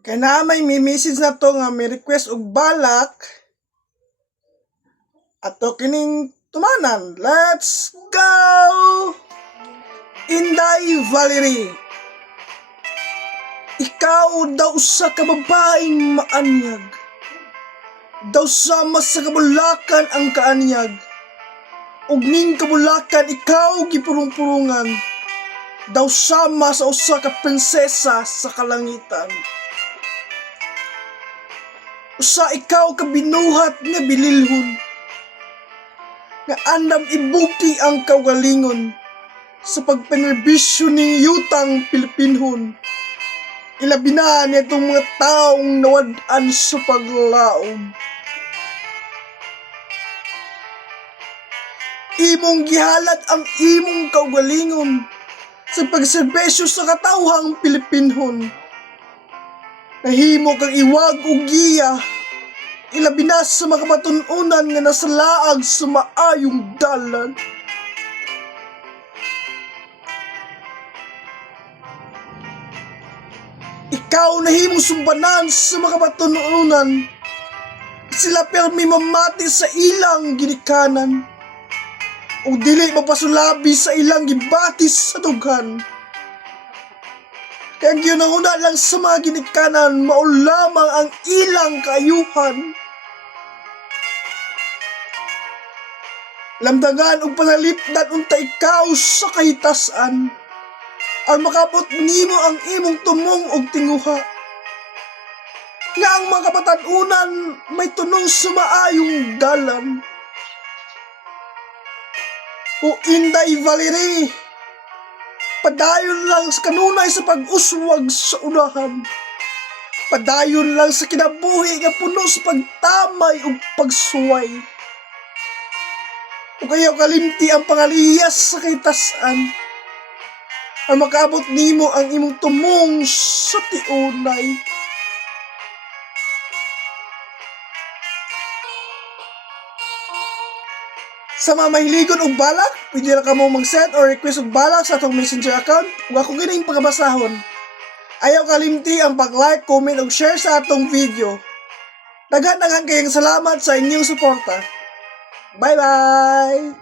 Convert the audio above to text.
Kaya na may message na to nga may request og balak ato kining tumanan. Let's go! Inday Valerie, ikaw daw sa kababaeng maanyag, daw sama sa kabulakan ang kaanyag, ug ning kabulakan ikaw gipurong-purungan, daw sama sa usa ka prinsesa sa kalangitan. Usa ikaw kabinuhat nga bililhon, nga andam ibuki ang kaugalingon sa pagpenerbisyo ning yutang Pilipinhon. Ilabi na nitong mga taong nawad-an sa paglaom. Imong gihalad ang imong kaugalingon sa pagserbisyo sa katawhang Pilipinhon. Nahimo kang iwag o giya, ilabi na sa mga matununan nga nasalaag sa maayong dalan. Ikaw nahimo sumbanan sa mga matununan, sila permi mamati sa ilang ginikanan, o dili mapasulabi sa ilang gibatis sa dughan. Kaya ang ginanguna lang sa mga ginikanan, mao lamang ang ilang kaayuhan. Lamdangan o panalipdan unta ikaw sa kahitasan, ang makabot nimo ang imong tumong og tinguha. Nga ang mga kapatanunan may tunong sa maayong dalan. O Inday Valerie, padayon lang sa kanunay sa pag-uswag sa unahan. Padayon lang sa kinabuhi nga puno sa pagtamay ug pagsuway. O kayaw kalimti ang pangaliyas sa kahitasan, ang makaabot nimo ang imong tumong sa tiunay. Sa mga mahiligon og balak, pwede na kamo mag-send or request og balak sa atong messenger account ug ako kining pagabasahon. Ayaw kalimti ang pag-like, comment ug share sa atong video. Daghan kayong salamat sa inyong suporta. Bye-bye!